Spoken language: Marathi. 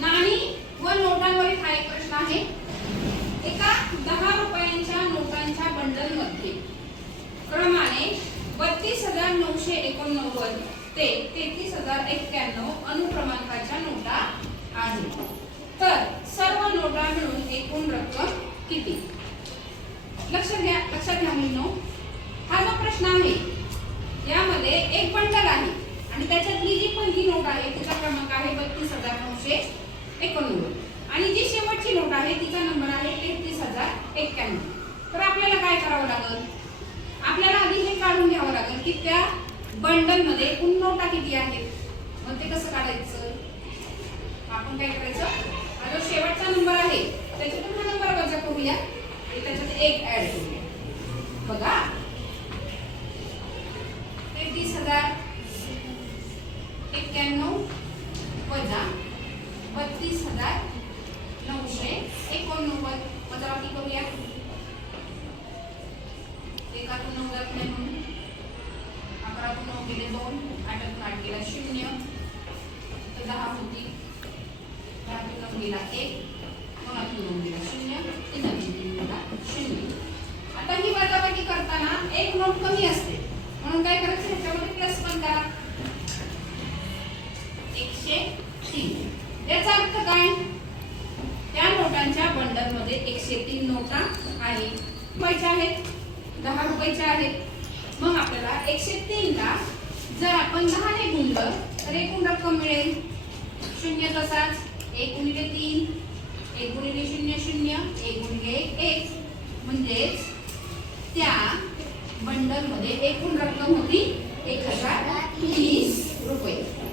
नाणी व नोटांवरील हा एक प्रश्न आहे. एका दहा रुपयांच्या नोटांच्या बंडलमध्ये क्रमाने बत्तीस हजार नऊशे एकोणनव्वद ते तेहतीस हजार एक्क्याण्णव अनुक्रमांकाच्या नोटा आहेत. तर सर्व नोटा मिळून एकूण रक्कम किती? लक्षात घ्या लक्षात घ्या मुलींनो. हा जो प्रश्न आहे यामध्ये एक बंडल आहे आणि त्याच्यातली जी पहिली नोट आहे तिचा क्रमांक आहे बत्तीस हजार नऊशे एकोणनव्वद. आणि जी शेवटची नोट आहे तिचा नंबर आहे तेहतीस हजार एक्क्याण्णव. तर आपल्याला काय करावं लागेल? आपल्याला आधी हे काढून घ्यावं लागेल की त्या बंडलमध्ये एकूण नोटा किती आहेत? मग ते कसं काढायचं? आपण काय करायचं? हा जो शेवटचा नंबर आहे त्याच्यातून हा नंबर वजा करूया आणि त्याच्यात एक ऍड करूया. बघा. तेहतीस हजार एक्क्याण्णव हजार नऊशे एकोणनव्वद वजाबाकी करूया एकातून नऊ जात नाही म्हणून अकरातून नऊ गेले दोन आठातून आठ गेला शून्य तर दहा होती दहातून नऊ गेला एक दोनातून नऊ गेला शून्य तीनातून तीन गेला शून्य आता ही वजाबाकी करताना एक नोट कमी असते म्हणून काय करायचं ह्याच्यामध्ये प्लस पण करा एकशे त्याचा याचा अर्थ काय? त्या नोटांच्या बंडलमध्ये एकशे तीन नोटा आहेत रुपयाच्या आहेत दहा रुपयाच्या आहेत. मग आपल्याला एकशे तीनला जर आपण दहाने गुणलं तर एकूण रक्कम मिळेल. शून्य तसाच एक गुणिले तीन एक गुणिले शून्य शून्य एक गुणिले एक. म्हणजेच त्या बंडलमध्ये एकूण रक्कम होती एक हजार तीस रुपये.